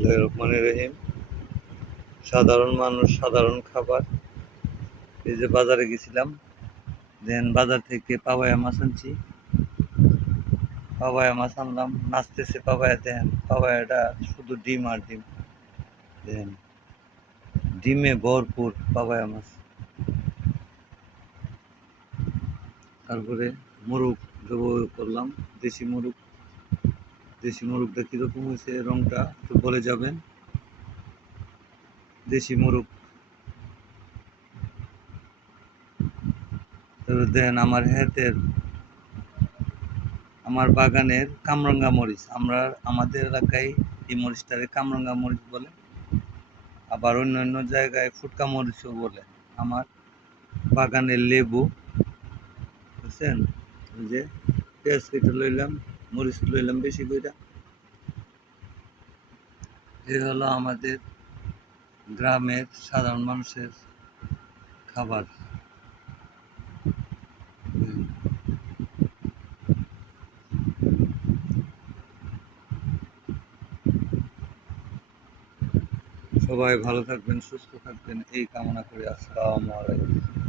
বিসমিল্লাহির রহমানির রহিম। সাধারণ মানুষ, সাধারণ খাবার। এই যে বাজারে গেছিলাম, দেন বাজার থেকে পাবায়া মাছ আনছি। পাবায়া মাছ আনলাম, নাচতেছে পাবায়া। দেন পাবায়াটা শুধু ডিম আর ডিম। দেন ডিমে ভরপুর পাবায়া মাছ। তারপরে মোরগ জবাই করলাম, দেশি মোরগ। দেশি মোরগটা কীরকম হয়েছে রংটা একটু বলে যাবেন। দেশি মোরগ। তারপরে দেন আমার বাগানের কামরাঙ্গা মরিচ। আমাদের এলাকায় এই মরিচটারে কামরাঙ্গা মরিচ বলে, আবার অন্যান্য জায়গায় ফুটকা মরিচও বলে। আমার বাগানের লেবু, বুঝছেন? ওই যে পেঁয়াজ কেটে লইলাম, মরিচ লইলাম বেশি কইরা। এই হলো আমাদের গ্রামের সাধারণ মানুষের খাবার। সবাই ভালো থাকবেন, সুস্থ থাকবেন, এই কামনা করি। আসসালামু আলাইকুম।